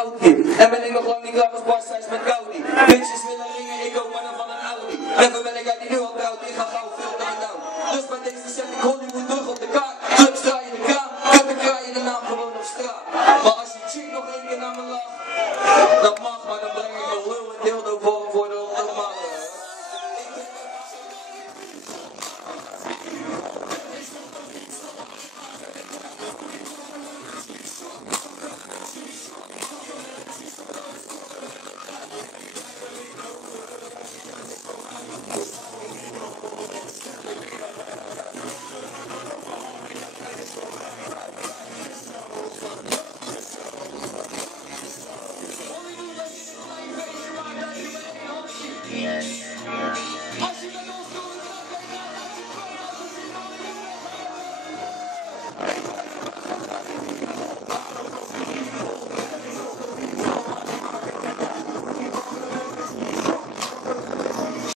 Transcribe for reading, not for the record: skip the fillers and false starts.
oud kind. En ben ik nog lang niet klaar als Barstijs met Gaudi. Bitches willen ringen, ik ook maar dan van een Audi. Never ben ik uit die nu al koud, ik ga gauw veel down down. Dus bij deze zet ik Hollywood terug op de kaart. Drugs draaien de kraan, kutten kraaien de naam gewoon op straat. Maar als je chick nog één keer naar me lacht, dat mag, maar dan breng ik mijn lul en dildo voor de mannen.